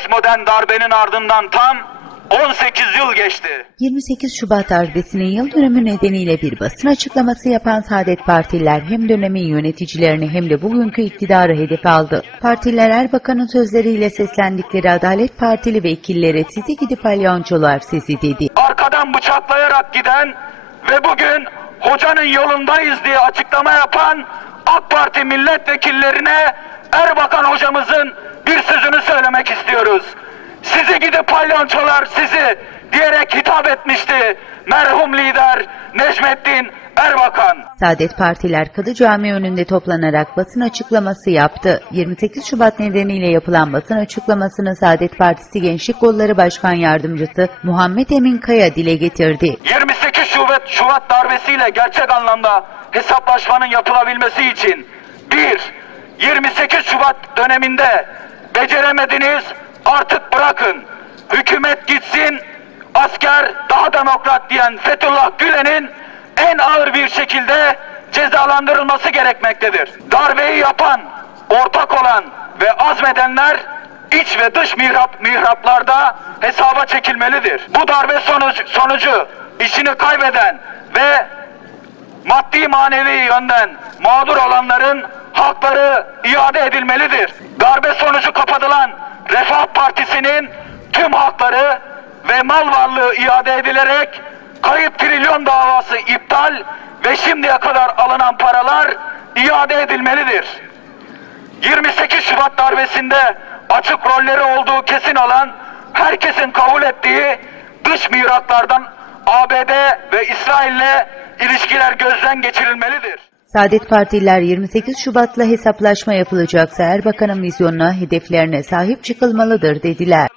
postmodern darbenin ardından tam 18 yıl geçti. 28 Şubat darbesinin yıl dönümü nedeniyle bir basın açıklaması yapan Saadet Partililer hem dönemin yöneticilerini hem de bugünkü iktidarı hedef aldı. Partililer Erbakan'ın sözleriyle seslendikleri Adalet Partili vekillere sizi gidi palyonçolar sizi dedi. Arkadan bıçaklayarak giden ve bugün hocanın yolundayız diye açıklama yapan AK Parti milletvekillerine Erbakan hocamızın söylemek istiyoruz. Sizi gidi palyonçolar sizi diyerek hitap etmişti merhum lider Necmettin Erbakan. Saadet Partiler Kadı Cami önünde toplanarak basın açıklaması yaptı. 28 Şubat nedeniyle yapılan basın açıklamasını Saadet Partisi Gençlik Kolları Başkan Yardımcısı Muhammed Emin Kaya dile getirdi. 28 Şubat, Şubat darbesiyle gerçek anlamda hesaplaşmanın yapılabilmesi için bir, 28 Şubat döneminde beceremediniz artık bırakın. Hükümet gitsin, asker daha demokrat diyen Fethullah Gülen'in en ağır bir şekilde cezalandırılması gerekmektedir. Darbeyi yapan, ortak olan ve azmedenler iç ve dış mihrap, mihraplarda hesaba çekilmelidir. Bu darbe sonucu, sonucu işini kaybeden ve maddi manevi yönden mağdur olanların hakları iade edilmelidir. Darbe sonucu kapatılan Refah Partisi'nin tüm hakları ve mal varlığı iade edilerek kayıp trilyon davası iptal ve şimdiye kadar alınan paralar iade edilmelidir. 28 Şubat darbesinde açık rolleri olduğu kesin olan herkesin kabul ettiği dış mihraklardan ABD ve İsrail'le ilişkiler gözden geçirilmelidir. Saadet Partililer 28 Şubat'la hesaplaşma yapılacaksa Erbakan'ın vizyonuna, hedeflerine sahip çıkılmalıdır dediler.